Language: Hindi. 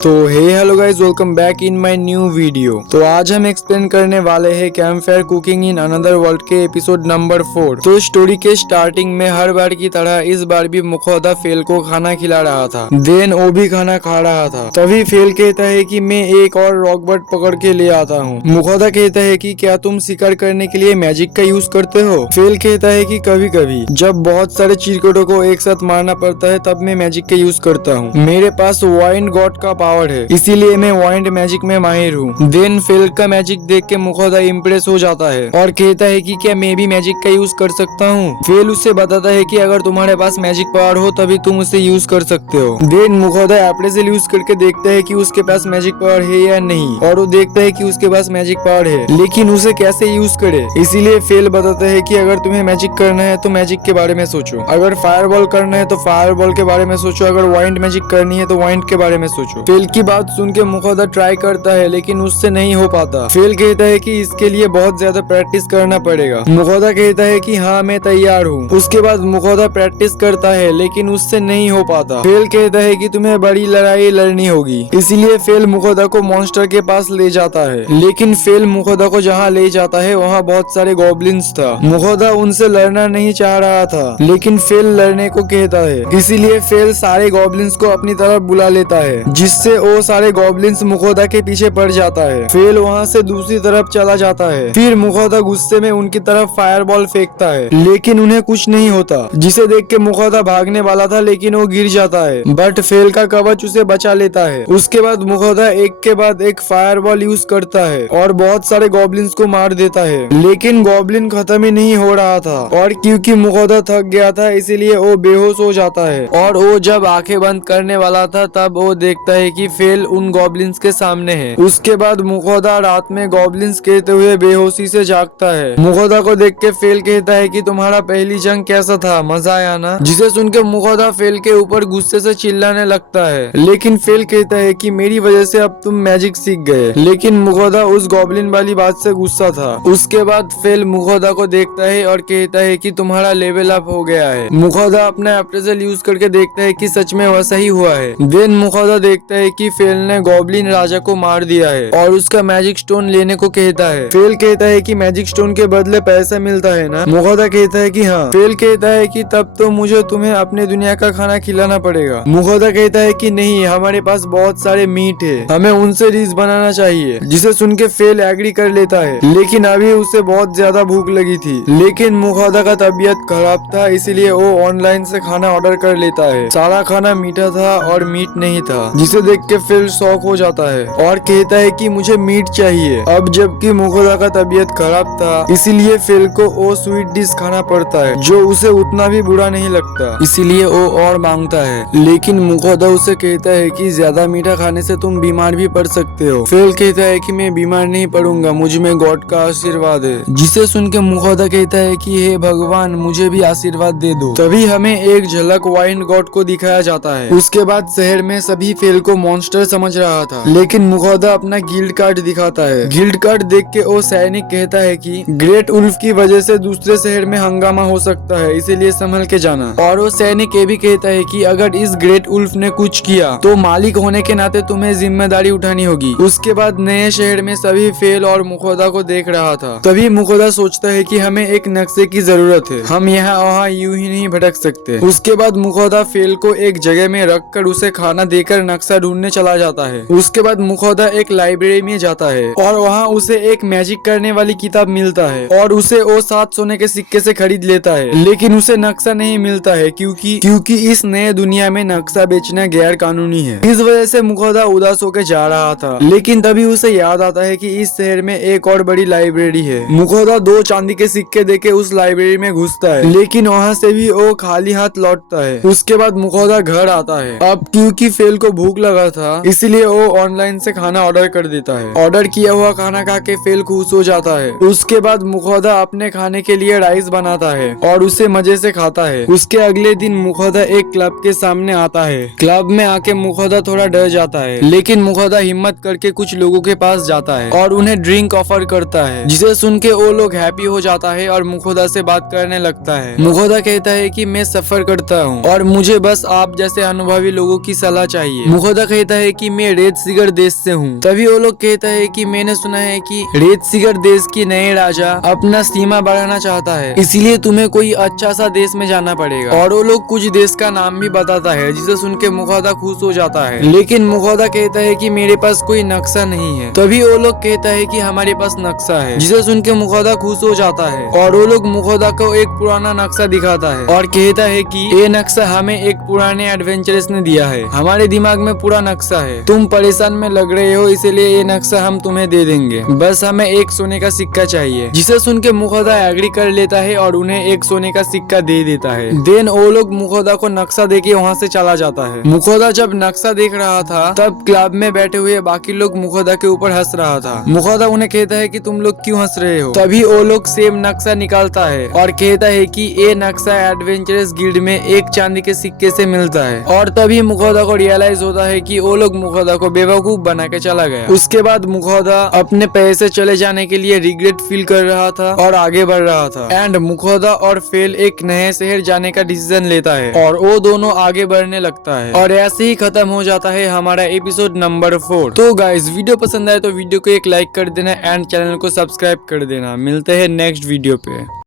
तो hello guys, welcome back in my new video. तो आज हम एक्सप्लेन करने वाले हैं camp fire cooking in another world के एपिसोड नंबर 4। तो स्टोरी के स्टार्टिंग में हर बार की तरह इस बार भी मुखौदा फेल को खाना खिला रहा था। देन वो भी खाना खा रहा था। तभी फेल कहता है कि मैं एक और रॉक बर्ड पकड़ के ले आता हूँ। मुखौदा कहता है कि क्या तुम शिकार करने के लिए मैजिक का यूज करते हो? फेल कहता है कि कभी कभी जब बहुत सारे चिरकुटों को एक साथ मारना पड़ता है तब मैं मैजिक का यूज करता हूँ। मेरे पास वाइंड गॉड का पावर है, इसीलिए मैं वाइंड मैजिक में माहिर हूँ। देन फेल का मैजिक देख के मुखौदा इम्प्रेस हो जाता है और कहता है कि क्या मैं भी मैजिक का यूज कर सकता हूँ। फेल उससे बताता है कि अगर तुम्हारे पास मैजिक पावर हो तभी तुम उसे यूज कर सकते हो। देन मुखौदा एप्रेजल यूज करके देखता है कि उसके पास मैजिक पावर है या नहीं, और वो देखता है कि उसके पास मैजिक पावर है, लेकिन उसे कैसे यूज करे। इसीलिए फेल बताता है कि अगर तुम्हें मैजिक करना है तो मैजिक के बारे में सोचो, अगर फायरबॉल करना है तो फायरबॉल के बारे में सोचो, अगर वाइंड मैजिक करनी है तो वाइंड के बारे में सोचो। फेल की बात सुन के मुखौदा ट्राई करता है लेकिन उससे नहीं हो पाता। फेल कहता है कि इसके लिए बहुत ज्यादा प्रैक्टिस करना पड़ेगा। मुखौदा कहता है कि हाँ मैं तैयार हूँ। उसके बाद मुखौदा प्रैक्टिस करता है लेकिन उससे नहीं हो पाता। फेल कहता है कि तुम्हें बड़ी लड़ाई लड़नी होगी, इसलिए फेल मुखौदा को मॉन्स्टर के पास ले जाता है। लेकिन फेल मुखौदा को जहाँ ले जाता है वहाँ बहुत सारे गॉब्लिन्स था। मुखौदा उनसे लड़ना नहीं चाह रहा था लेकिन फेल लड़ने को कहता है, इसीलिए फेल सारे गॉब्लिन्स को अपनी तरफ बुला लेता है, जिससे वो सारे गॉब्लिन्स मुखौदा के पीछे पड़ जाता है। फेल वहाँ से दूसरी तरफ चला जाता है। फिर मुखौदा गुस्से में उनकी तरफ फायरबॉल फेंकता है लेकिन उन्हें कुछ नहीं होता, जिसे देख के मुखौदा भागने वाला था लेकिन वो गिर जाता है, बट फेल का कवच उसे बचा लेता है। उसके बाद मुखौदा एक के बाद एक फायरबॉल यूज करता है और बहुत सारे गॉब्लिन्स को मार देता है, लेकिन गॉब्लिन खत्म ही नहीं हो रहा था, और क्योंकि मुखौदा थक गया था इसीलिए वो बेहोश हो जाता है। और वो जब आंखें बंद करने वाला था तब वो देखता है कि फेल उन गॉब्लिन्स के सामने है। उसके बाद मुखौदा रात में गॉब्लिन्स कहते हुए बेहोशी से जागता है। मुखौदा को देख के फेल कहता है कि तुम्हारा पहली जंग कैसा था, मजा आया ना? जिसे सुन के मुखौदा फेल के ऊपर गुस्से से चिल्लाने लगता है, लेकिन फेल कहता है कि मेरी वजह से अब तुम मैजिक सीख गए। लेकिन मुखौदा उस गॉब्लिन वाली बात से गुस्सा था। उसके बाद फेल मुखौदा को देखता है और कहता है कि तुम्हारा लेवल अप हो गया है। मुखौदा अपना अप्रेजल यूज करके देखता है कि सच में वैसा ही हुआ है। देन मुखौदा देखता है कि फेल ने गॉब्लिन राजा को मार दिया है और उसका मैजिक स्टोन लेने को कहता है। फेल कहता है कि मैजिक स्टोन के बदले पैसा मिलता है ना? मुखौदा कहता है कि हाँ। फेल कहता है कि तब तो मुझे तुम्हें अपने दुनिया का खाना खिलाना पड़ेगा। मुखौदा कहता है कि नहीं, हमारे पास बहुत सारे मीट है, हमें उनसे डिश बनाना चाहिए, जिसे सुन के फेल एग्री कर लेता है, लेकिन अभी उसे बहुत ज्यादा भूख लगी थी। लेकिन मुखौदा का तबीयत खराब था, इसीलिए वो ऑनलाइन से खाना ऑर्डर कर लेता है। सारा खाना मीठा था और मीट नहीं था, जिसे देख के फेल शॉक हो जाता है और कहता है कि मुझे मीट चाहिए। अब जबकि मुखौदा का तबीयत खराब था इसीलिए फेल को वो स्वीट डिश खाना पड़ता है जो उसे उतना भी बुरा नहीं लगता, इसीलिए वो और मांगता है। लेकिन मुखौदा उसे कहता है कि ज्यादा मीठा खाने से तुम बीमार भी पड़ सकते हो। फेल कहता है कि मैं बीमार नहीं पड़ूंगा, मुझ में गॉड का आशीर्वाद है, जिसे सुन के मुखौदा कहता है कि हे भगवान मुझे भी आशीर्वाद दे दो। तभी हमें एक झलक वाइंड गॉड को दिखाया जाता है। उसके बाद शहर में सभी फेल को मॉन्स्टर समझ रहा था, लेकिन मुखौदा अपना गिल्ड कार्ड दिखाता है। गिल्ड कार्ड देख के वो सैनिक कहता है कि ग्रेट उल्फ की वजह से दूसरे शहर में हंगामा हो सकता है, इसीलिए संभल के जाना। और वो सैनिक ये भी कहता है कि अगर इस ग्रेट उल्फ ने कुछ किया तो मालिक होने के नाते तुम्हें जिम्मेदारी उठानी होगी। उसके बाद नए शहर में सभी फेल और मुखौदा को देख रहा था। तभी मुखौदा सोचता है कि हमें एक नक्शे की जरूरत है, हम यहाँ वहाँ यूं ही नहीं भटक सकते। उसके बाद मुखौदा फेल को एक जगह में रख कर उसे खाना देकर नक्शा ढूंढने चला जाता है। उसके बाद मुखौदा एक लाइब्रेरी में जाता है और वहाँ उसे एक मैजिक करने वाली किताब मिलता है और उसे वो 7 सोने के सिक्के से खरीद लेता है, लेकिन उसे नक्शा नहीं मिलता है क्योंकि इस नए दुनिया में नक्शा बेचना गैर कानूनी है। इस वजह से मुखौदा उदास होकर जा रहा था, लेकिन तभी उसे याद आता है कि इस शहर में एक और बड़ी लाइब्रेरी है। मुखौदा 2 चांदी के सिक्के देके उस लाइब्रेरी में घुसता है, लेकिन वहाँ से भी वो खाली हाथ लौटता है। उसके बाद मुखौदा घर आता है। अब क्योंकि फेल को भूख लगा था इसलिए वो ऑनलाइन से खाना ऑर्डर कर देता है। ऑर्डर किया हुआ खाना खा के फेल खुश हो जाता है। उसके बाद मुखौदा अपने खाने के लिए राइस बनाता है और उसे मजे से खाता है। उसके अगले दिन मुखौदा एक क्लब के सामने आता है। क्लब में आके मुखौदा थोड़ा डर जाता है, लेकिन मुखौदा हिम्मत करके कुछ लोगों के पास जाता है और उन्हें ड्रिंक ऑफर करता है, जिसे सुन के वो लोग हैप्पी हो जाता है और मुखौदा से बात करने लगता है। मुखौदा कहता है कि मैं सफर करता हूँ और मुझे बस आप जैसे अनुभवी लोगों की सलाह चाहिए। मुखौदा कहता है कि मैं रेड सिगर देश से हूँ। तभी वो लोग कहता है कि मैंने सुना है कि रेड सिगर देश के नए राजा अपना सीमा बढ़ाना चाहता है, इसलिए तुम्हें कोई अच्छा सा देश में जाना पड़ेगा। और वो लोग कुछ देश का नाम भी बताता है, जिसे सुन के मुखौदा खुश हो जाता है। लेकिन मुखौदा कहता है कि मेरे पास कोई नक्शा नहीं है। तभी वो लोग कहता है कि हमारे पास नक्शा है, जिसे सुन के मुखौदा खुश हो जाता है। और वो लोग मुखौदा को एक पुराना नक्शा दिखाता है और कहता है कि ये नक्शा हमें एक पुराने एडवेंचरस ने दिया है, हमारे दिमाग में पूरा नक्शा है, तुम परेशान में लग रहे हो, इसलिए ये नक्शा हम तुम्हें दे देंगे, बस हमें एक सोने का सिक्का चाहिए। जिसे सुन के मुखौदा एग्री कर लेता है और उन्हें एक सोने का सिक्का दे देता है। देन वो लोग मुखौदा को नक्शा देके वहाँ से चला जाता है। मुखौदा जब नक्शा देख रहा था तब क्लब में बैठे हुए बाकी लोग मुखौदा के ऊपर हंस रहा था। मुखौदा उन्हें कहता है कि तुम लोग क्यों हंस रहे हो। तभी वो लोग सेम नक्शा निकालता है और कहता है कि ये नक्शा एडवेंचरस गिल्ड में एक चांदी के सिक्के से मिलता है। और तभी मुखौदा को रियलाइज होता है कि वो लोग मुखौदा को बेवकूफ बना के चला गया। उसके बाद मुखौदा अपने पैसे चले जाने के लिए रिग्रेट फील कर रहा था और आगे बढ़ रहा था। एंड मुखौदा और फेल एक नए शहर जाने का डिसीजन लेता है और वो दोनों आगे बढ़ने लगता है। और ऐसे ही खत्म हो जाता है हमारा एपिसोड नंबर 4। तो गाइस वीडियो पसंद आए तो वीडियो को एक लाइक कर देना एंड चैनल को सब्सक्राइब कर देना। मिलते हैं नेक्स्ट वीडियो पे।